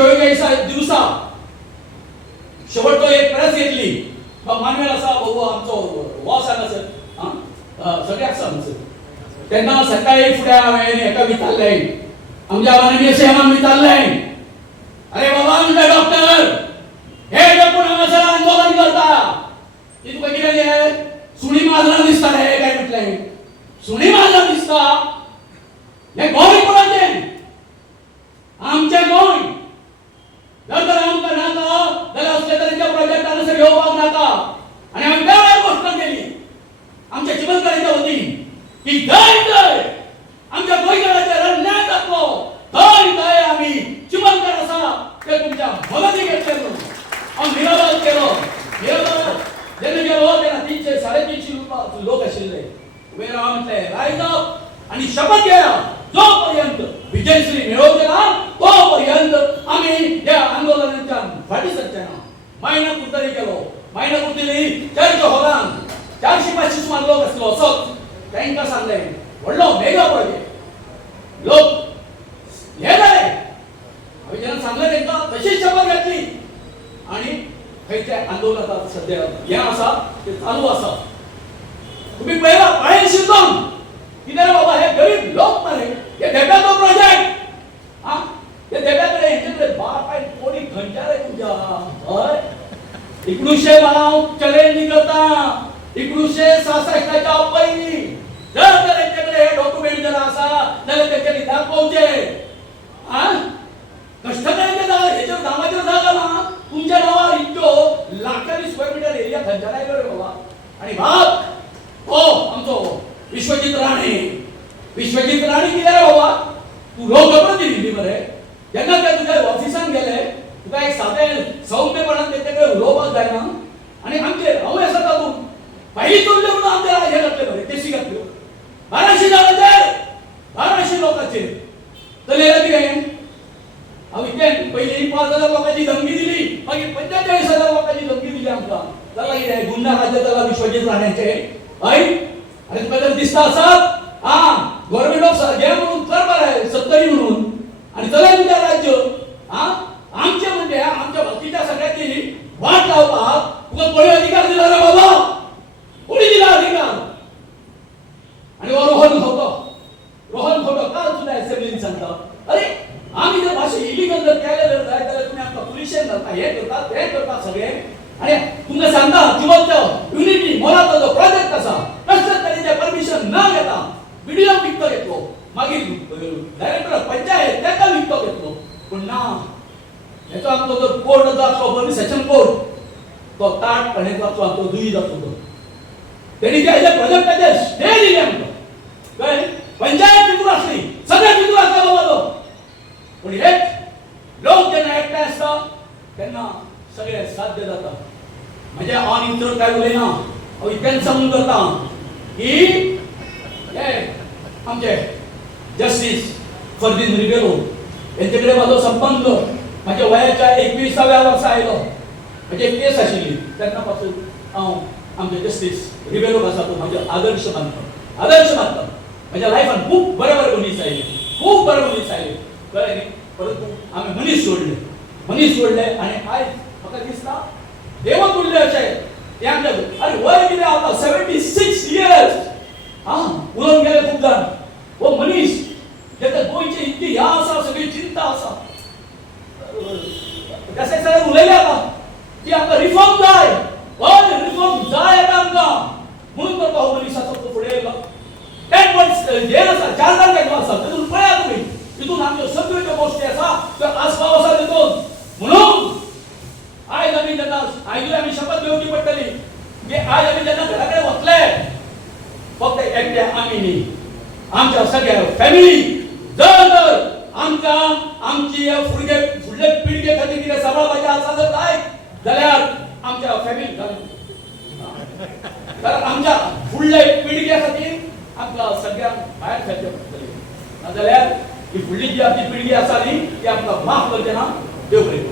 44 दिवसा शेवटतो एक प्रस घेतली मानवेल असा भाऊ आमचो वॉस हांगासर सगळ्याक सांगसर तेन्ना सकाळी फुडें हांवें एका विचारलें आमच्या माननीय सीएमान विचारलें अरे बाबा म्हणटा डॉक्टर हे जे कोण हांगासर आंदोलन करता ती तुका कितें सुणी माजरां दिसता हे काय म्हटलें सुणी माजरां दिसता हे गोंय कोणाचें आमचें गोंय जर आमकां नाका जाल्यार असले तरेच्या प्रोजेक्टान असो घेवपाक नाका आनी हांवें त्या वेळार घोशणा केली आमच्या चिमनकाराच्या वतीन की थंय आमच्या गोंयकाराचेर अन्याय जातलो थंय आमी चिमनकार आसा ते तुमच्या मदती घेतले हांव निराधार केलो जेन्ना गेलो तेन्ना 300-350 लोक आशिल्ले उबे रावन म्हटलें रायज अप आनी शपथ घेया जो पर्यंत विजयश्री मेळोवचे ना तो पर्यंत आमी ह्या आंदोलनाच्यान फाटी सरचे ना मायना कुर्तरी केलो मायना कुर्तरी चर्च हॉलान 400-500 सुमार लोक आसलो असोच तांकां सांगलें व्हडलो मेगा प्रोजेक्ट लोक हे जाले हांवें जेन्ना सांगलें तांकां तशीच शपथ घेतली आनी खंयचे आंदोलन आतां सद्या हें आसा तें चालू आसा तुम्ही पळयला पाळी शिजोवन कितें रे बाबा हे गरीब लोक मरे हे देगाचो प्रोजेक्ट हा हे देगाकडे हेंचे बाप आहे कोणी खंयच्या रे तुमच्या हय 1992 चॅलेंज करता 1966च्या पयलीं जर तेंच्याकडे हे डॉक्युमेंट जर आसा जाल्यार तेंच्यांनी दाखोवचे हा कष्टकऱ्यांचे जागा हेच्या नांवाचेर जागा ना तुमच्या नांवार इतक्यो लाखांनी स्क्वेअर मिटर एरिया खंयच्या लायलो रे बाबा आनी बाप हो आमचो विश्वजित राणे कितें रे बाबा तू लोकप्रतिनिधी मरे जेन्ना ते तुज्या ऑफिसान गेले तुका एक सादें सौम्यपणान तेचे उलोवपाक जायना आनी आमचे हांव आसा तातूंत पयलीं तुमचे म्हणून आमचे हे घातले मरे केसी घातल्यो 1200 जाणांचेर 1200 लोकांचेर जाल्यार कितें हांव इतलें पयलीं 5000 लोकांची धमकी दिली मागीर 45000 लोकांची धमकी दिली आमकां जाल्यार कितें गुंडा राज्य जाल्यार विश्वजित राणेचे हय अरे तुका जर दिसता आसत गव्हर्नमेंट ऑफ घे म्हणून कर मरे 70 म्हणून आनी चलय तुझ्या राज्य आमचे म्हणजे आमच्या बाकीच्या सगळ्यांची वाट लावपाक तुका कोणी अधिकार दिला रे बाबा कोणी दिला अधिकार आणि रोहन खोटो काल सुद्धा असेंब्लीन सांगता अरे आम्ही जर भाषा इलिगल जर केले जर जाय जाल्यार तुम्ही आमकां पुलिशेन घालता हे करता ते करता सगळे आणि तुमकां सांगता जिवंत युनिटी मोलाचो जो प्रोजेक्ट आसा कसल्या तरेचे परमिशन न घेता व्हिडिओ विकतो घेतलो मागीर डायरेक्टर पंचायत तेका विकतो घेतलो पूण ना हेचो आमचो जो कोर्ट जो आसलो सेशन कोर्ट तो ताट कणेचो आमचो दुई जातलो तेणी त्या प्रोजेक्टाचेर स्टे दिली आमकां कळ्ळें पंचायत भितूर आसली सगळे भितूर आसता बाबा तो पूण एक लोक जेन्ना एकठांय आसता तेन्ना सगळे साध्य जाता म्हणजे हांव इतर काय उलयना हांव इतलेंच सांगून करता की हे आमचे जस्टीस फर्दीन रिबेलो हेंचे कडेन म्हाजो संबंद म्हाज्या वयाच्या 21व्या वर्सा आयलो म्हणजे एक केस आशिल्ली तेन्ना पासून हांव आमचे जस्टीस रिबेलो आसा तो म्हाजो आदर्श मानता म्हज्या लायफान खूब बरे मनीस आयले कळ्ळें न्ही परंतु आमी मनीस सोडले आनी आयज म्हाका दिसता देवत उरले अशें हे आमच्या अरे वय कितें आतां 76 इयर्स उलोवन गेले खूब जाण हो मनीस जेका गोंयची इतली ह्या आसा सगळी चिंता आसा कशें सगळें उलयले आतां की आमकां रिफॉर्म जाय आतां आमकां म्हणून करता हो मनीसाचो तो फुडें येयलो 10 पॉयंट्स जेल आसा 4 जाण केलो आसा तितून पळया तुमी तितून आमच्यो सगळ्यो ज्यो गोश्टी आसा त्यो आसपाव आसा तितून म्हणून आयज आमी जेन्ना आमी शपथ घेवची पडटली की आयज आमी जेन्ना घरा कडेन वतले फक्त एकटे आमी न्ही आमच्या सगळ्या फॅमिली जर आमकां आमची फुडले पिळगे खातीर कितें सांबाळपाचें आसा जर जाल्यार आमच्या फॅमिली तर आमच्या फुडले पिळगे खातीर आमकां सगळ्यांक भायर सरचें पडटलें नाजाल्यार ही फुडली जी आमची पिळगी आसा न्ही ती आमकां माफ करचें ना देव बरें